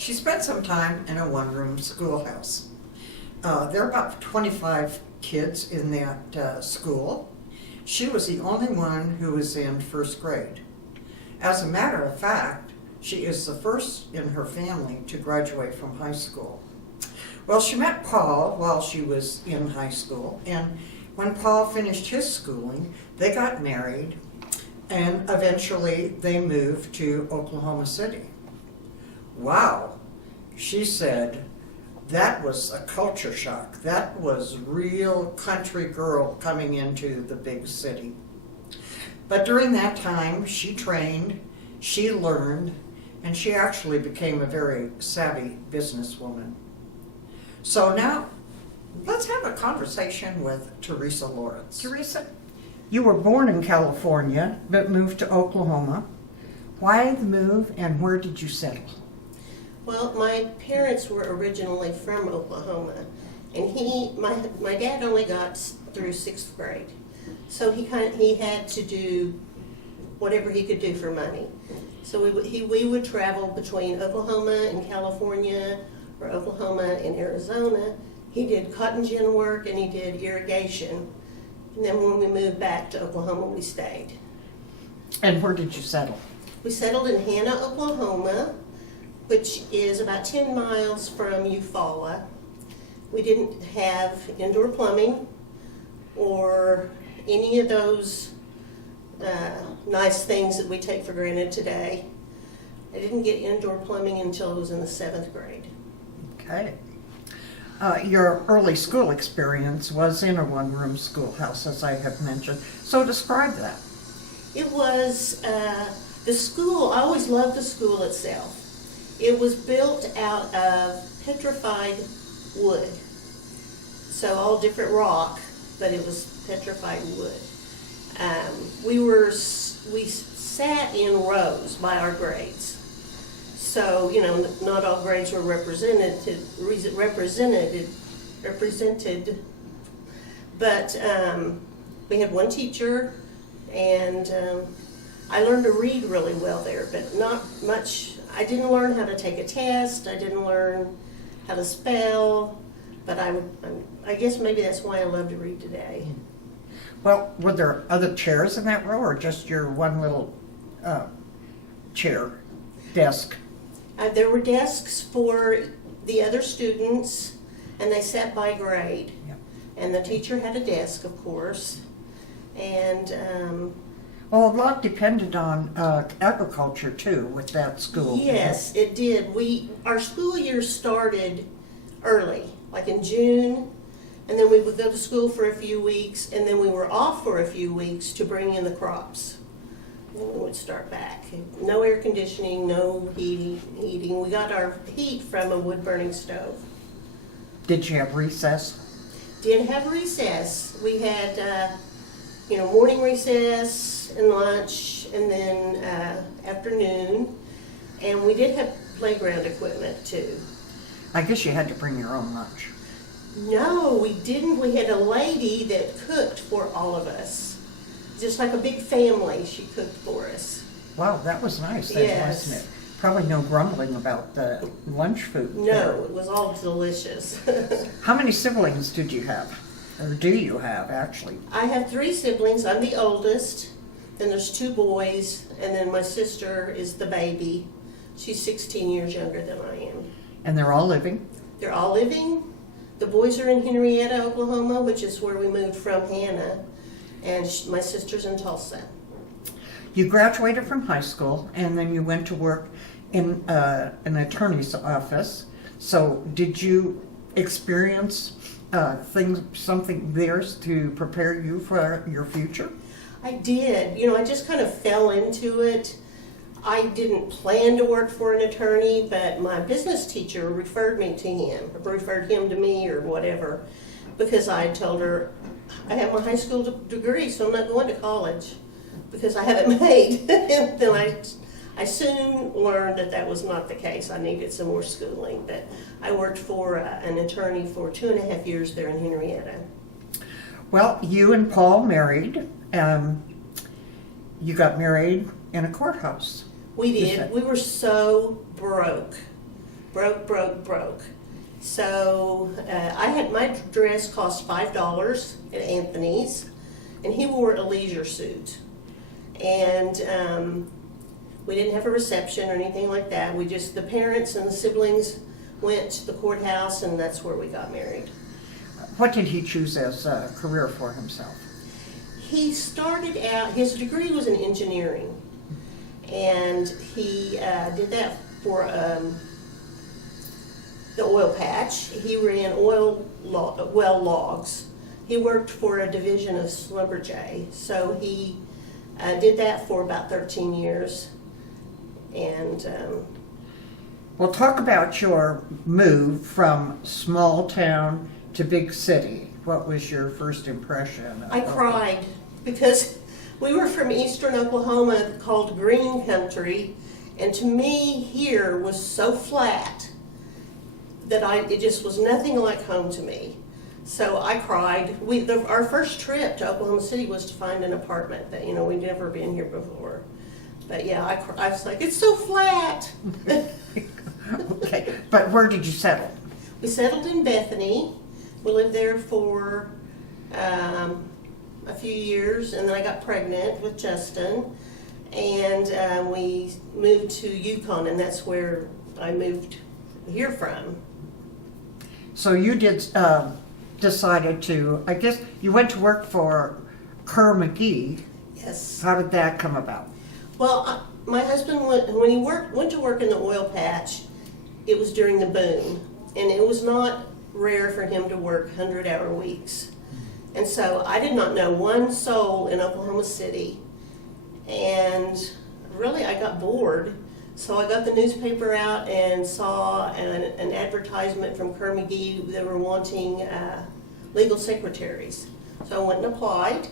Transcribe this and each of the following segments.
She spent some time in a one-room schoolhouse. There are about 25 kids in that school. She was the only one who was in first grade. As a matter of fact, she is the first in her family to graduate from high school. Well, she met Paul while she was in high school, and when Paul finished his schooling, they got married, and eventually they moved to Oklahoma City. Wow, she said, that was a culture shock. That was real country girl coming into the big city. But during that time, she trained, she learned, and she actually became a very savvy businesswoman. So now, let's have a conversation with Teresa Lawrence. Teresa, you were born in California, but moved to Oklahoma. Why the move, and where did you settle? Well, my parents were originally from Oklahoma, and my dad only got through 6th grade, so he had to do whatever he could do for money. So we would travel between Oklahoma and California, or Oklahoma and Arizona. He did cotton gin work and he did irrigation, and then when we moved back to Oklahoma, we stayed. And where did you settle? We settled in Hanna, Oklahoma, which is about 10 miles from Eufaula. We didn't have indoor plumbing or any of those nice things that we take for granted today. I didn't get indoor plumbing until I was in the 7th grade. Okay. Your early school experience was in a one-room schoolhouse, as I have mentioned. So describe that. It was the school. I always loved the school itself. It was built out of petrified wood, so all different rock, but it was petrified wood. We sat in rows by our grades, so not all grades were represented, but we had one teacher, and I learned to read really well there, but not much. I didn't learn how to take a test. I didn't learn how to spell, but I guess maybe that's why I love to read today. Well, were there other chairs in that row, or just your one little desk? There were desks for the other students, and they sat by grade. Yep. And the teacher had a desk, of course, and Well, a lot depended on agriculture too with that school. yes, it did. Our school year started early, like in June, and then we would go to school for a few weeks, and then we were off for a few weeks to bring in the crops. And then we would start back. No air conditioning, no heating. We got our heat from a wood-burning stove. Did you have recess? Did have recess. We had, morning recess and lunch, and then afternoon, and we did have playground equipment too. I guess you had to bring your own lunch. No, we didn't. We had a lady that cooked for all of us. Just like a big family, she cooked for us. Wow, that was nice, then, Yes. wasn't it? Probably no grumbling about the lunch food. No, it was all delicious. How many siblings did you have? Or do you have, actually? I have 3 siblings. I'm the oldest. Then there's 2 boys, and then my sister is the baby. She's 16 years younger than I am. And they're all living? They're all living. The boys are in Henrietta, Oklahoma, which is where we moved from Hanna, and my sister's in Tulsa. You graduated from high school, and then you went to work in an attorney's office. So did you experience something there to prepare you for your future? I did. I just kind of fell into it. I didn't plan to work for an attorney, but my business teacher referred me to him, or referred him to me, or whatever, because I told her I have my high school degree, so I'm not going to college because I haven't made. And then I soon learned that was not the case. I needed some more schooling, but I worked for an attorney for 2.5 years there in Henrietta. Well, you and Paul married. You got married in a courthouse. We did. We were so broke Broke. So I had my dress cost $5 at Anthony's, and he wore a leisure suit. And we didn't have a reception or anything like that. The parents and the siblings went to the courthouse, and that's where we got married. What did he choose as a career for himself? He started out, his degree was in engineering, and he did that for the oil patch. He ran well logs. He worked for a division of Schlumberger, so he did that for about 13 years. And Well, talk about your move from small town to big city. What was your first impression? I cried because we were from eastern Oklahoma called Green Country, and to me here was so flat that it just was nothing like home to me. So I cried. Our first trip to Oklahoma City was to find an apartment that, we'd never been here before. But yeah, I was like, it's so flat. Okay, but where did you settle? We settled in Bethany. We lived there for a few years, and then I got pregnant with Justin, and we moved to Yukon, and that's where I moved here from. So you decided to, I guess you went to work for Kerr McGee. Yes. How did that come about? Well, my husband when he went to work in the oil patch, it was during the boom, and it was not rare for him to work 100-hour weeks. And so I did not know one soul in Oklahoma City, and really I got bored. So I got the newspaper out and saw an advertisement from Kerr McGee. They were wanting legal secretaries. So I went and applied.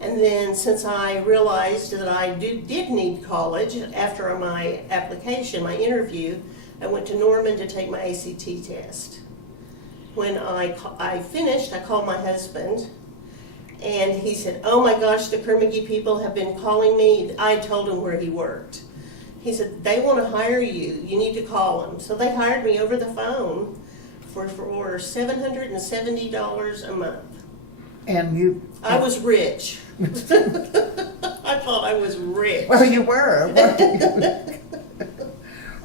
And then since I realized that I did need college, after my application, my interview, I went to Norman to take my ACT test. When I finished, I called my husband, and he said, oh my gosh, the Kerr McGee people have been calling me. I told him where he worked. He said, they want to hire you. You need to call them. So they hired me over the phone for $770 a month. And you... I was rich. I thought I was rich. Well, you were.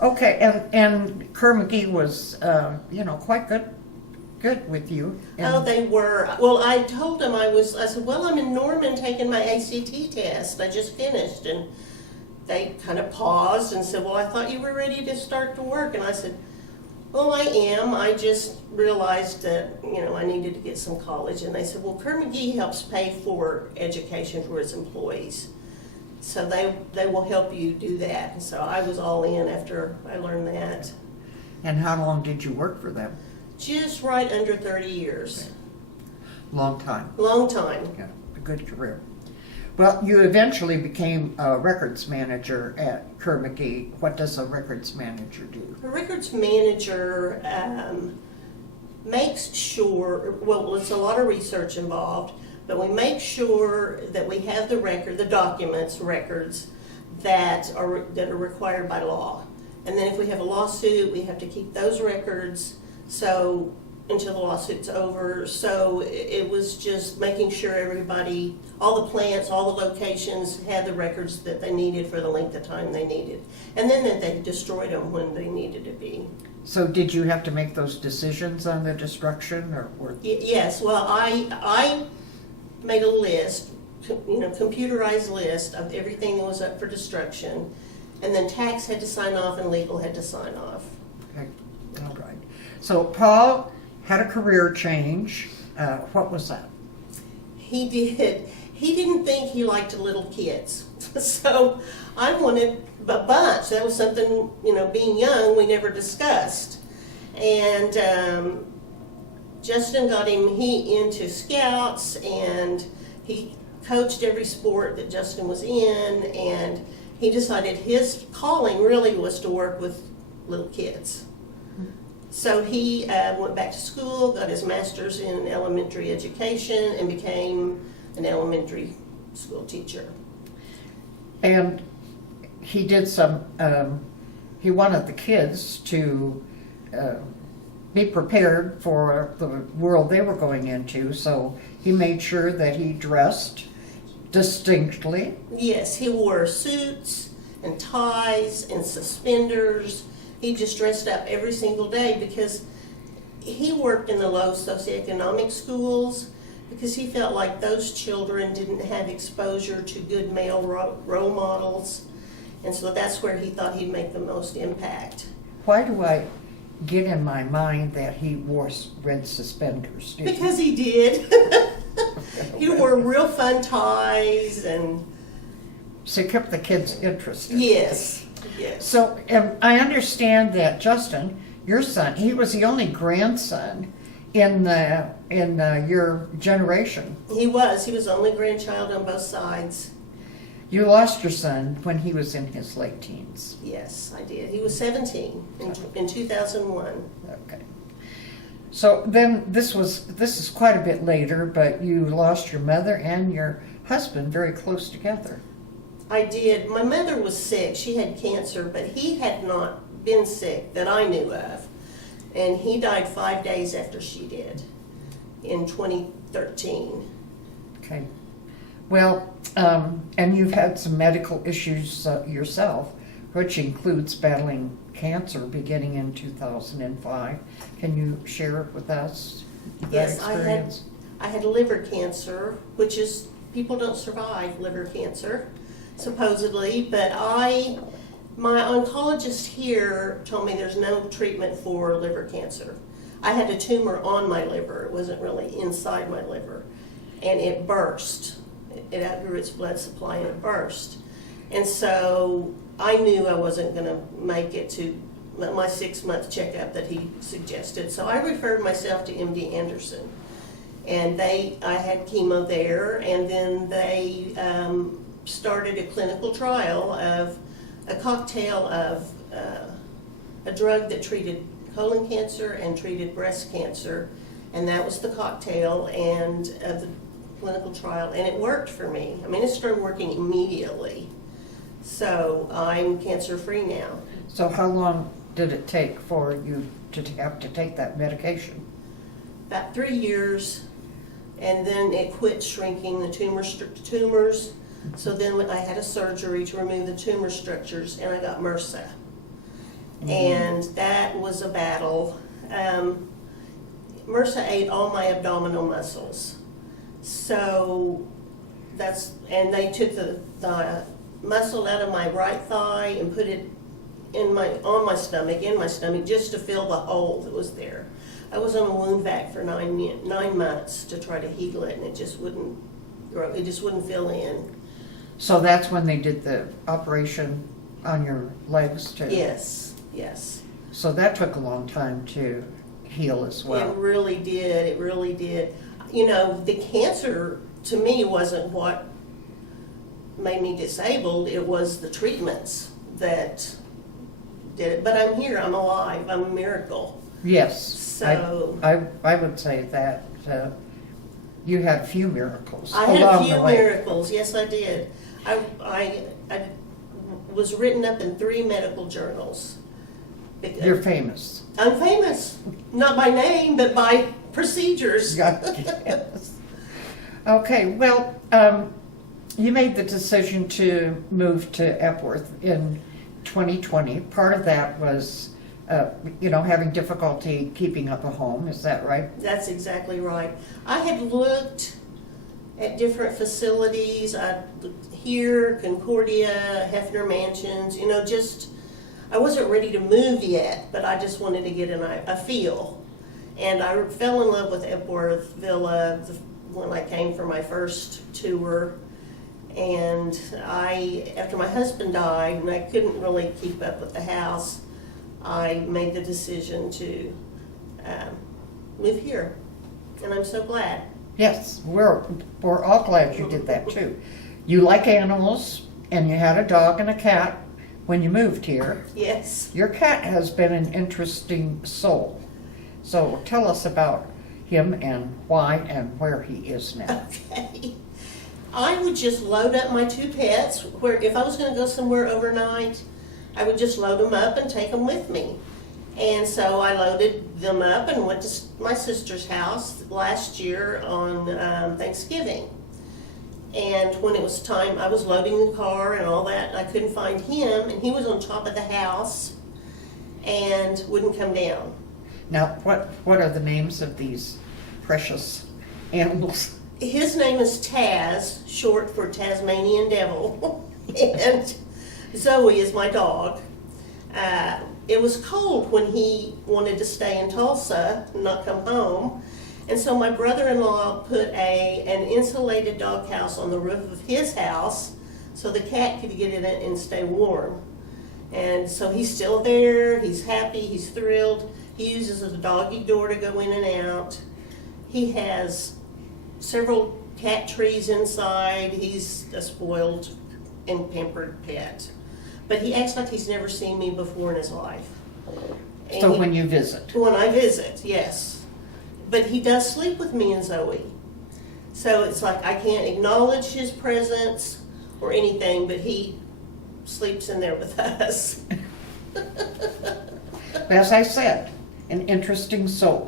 Okay, and Kerr McGee was, quite good with you. Oh, they were. Well, I told them I said, well, I'm in Norman taking my ACT test. I just finished. And they kind of paused and said, well, I thought you were ready to start to work. And I said, well, I am. I just realized that, I needed to get some college. And they said, well, Kerr McGee helps pay for education for its employees. So they will help you do that. And so I was all in after I learned that. And how long did you work for them? Just right under 30 years. Long time. Long time. Yeah, a good career. Well, you eventually became a records manager at Kerr McGee. What does a records manager do? A records manager makes sure, well, it's a lot of research involved, but we make sure that we have the documents, records that are required by law. And then if we have a lawsuit, we have to keep those records until the lawsuit's over. So it was just making sure everybody, all the plants, all the locations had the records that they needed for the length of time they needed. And then that they destroyed them when they needed to be. So did you have to make those decisions on the destruction or? Yes, well, I made a list, computerized list of everything that was up for destruction. And then tax had to sign off and legal had to sign off. Okay, all right. So Paul had a career change. What was that? He did. He didn't think he liked little kids. So I wanted a bunch. That was something, being young, we never discussed. And Justin got him into Scouts, and he coached every sport that Justin was in, and he decided his calling really was to work with little kids. So he went back to school, got his master's in elementary education, and became an elementary school teacher. And he did some, he wanted the kids to be prepared for the world they were going into, so he made sure that he dressed distinctly. Yes, he wore suits and ties and suspenders. He just dressed up every single day because he worked in the low socioeconomic schools because he felt like those children didn't have exposure to good male role models. And so that's where he thought he'd make the most impact. Why do I get in my mind that he wore red suspenders? Because he did. He wore real fun ties and... So he kept the kids interested. Yes, yes. So I understand that Justin, your son, he was the only grandson in your generation. He was the only grandchild on both sides. You lost your son when he was in his late teens. Yes, I did. He was 17 in 2001. Okay. So then this is quite a bit later, but you lost your mother and your husband very close together. I did. My mother was sick. She had cancer, but he had not been sick that I knew of. And he died 5 days after she did in 2013. Okay. Well, and you've had some medical issues yourself, which includes battling cancer beginning in 2005. Can you share with us that Yes, experience? I had liver cancer, which is, people don't survive liver cancer, supposedly, but my oncologist here told me there's no treatment for liver cancer. I had a tumor on my liver. It wasn't really inside my liver, and it burst. It outgrew its blood supply and it burst. And so I knew I wasn't going to make it to my 6-month checkup that he suggested. So I referred myself to MD Anderson. And I had chemo there, and then they started a clinical trial of a cocktail of a drug that treated colon cancer and treated breast cancer. And that was the cocktail and of the clinical trial, and it worked for me. I mean, it started working immediately. So I'm cancer-free now. So how long did it take for you to have to take that medication? About 3 years, and then it quit shrinking the tumors. So then I had a surgery to remove the tumor structures, and I got MRSA. Mm-hmm. And that was a battle. MRSA ate all my abdominal muscles. So and they took the muscle out of my right thigh and put it in my stomach, just to fill the hole that was there. I was on a wound vac for 9 months to try to heal it, and it just wouldn't grow. It just wouldn't fill in. So that's when they did the operation on your legs too? Yes, yes. So that took a long time to heal as well. It really did. It really did. You know, the cancer to me wasn't what made me disabled. It was the treatments that did it. But I'm here. I'm alive. I'm a miracle. Yes. So I would say that you had a few miracles I had along a few the way. miracles. Yes, I did. I was written up in 3 medical journals. You're famous. I'm famous, not by name, but by procedures. Yes. Okay, well, you made the decision to move to Epworth in 2020. Part of that was, having difficulty keeping up a home. Is that right? That's exactly right. I had looked at different facilities. Here, Concordia, Hefner Mansions, I wasn't ready to move yet, but I just wanted to get a feel. And I fell in love with Epworth Villa when I came for my first tour. And after my husband died and I couldn't really keep up with the house, I made the decision to move here. And I'm so glad. Yes, we're all glad you did that too. You like animals, and you had a dog and a cat when you moved here. Yes. Your cat has been an interesting soul. So tell us about him and why and where he is now. Okay. I would just load up my 2 pets, where if I was going to go somewhere overnight, I would just load them up and take them with me. And so I loaded them up and went to my sister's house last year on Thanksgiving. And when it was time, I was loading the car and all that, and I couldn't find him, and he was on top of the house and wouldn't come down. Now, what are the names of these precious animals? His name is Taz, short for Tasmanian Devil, and Zoe is my dog. It was cold when he wanted to stay in Tulsa and not come home, and so my brother-in-law put an insulated doghouse on the roof of his house so the cat could get in it and stay warm. And so he's still there, he's happy, he's thrilled. He uses a doggy door to go in and out. He has several cat trees inside. He's a spoiled and pampered pet. But he acts like he's never seen me before in his life. So when you visit? When I visit, yes. But he does sleep with me and Zoe. So it's like I can't acknowledge his presence or anything, but he sleeps in there with us. As I said, an interesting soul.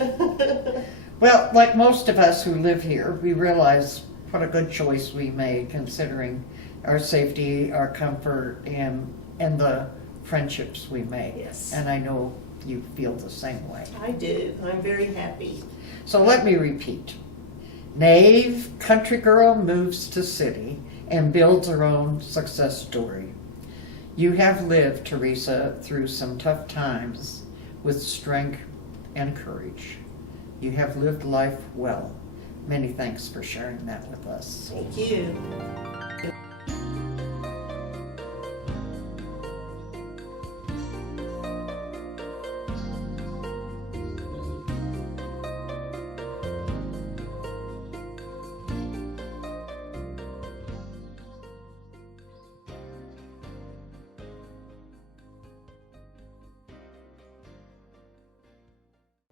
Well, like most of us who live here, we realize what a good choice we made considering our safety, our comfort, and the friendships we made. Yes. And I know you feel the same way. I do. I'm very happy. So let me repeat. Naive country girl moves to city and builds her own success story. You have lived, Teresa, through some tough times with strength and courage. You have lived life well. Many thanks for sharing that with us. Thank you.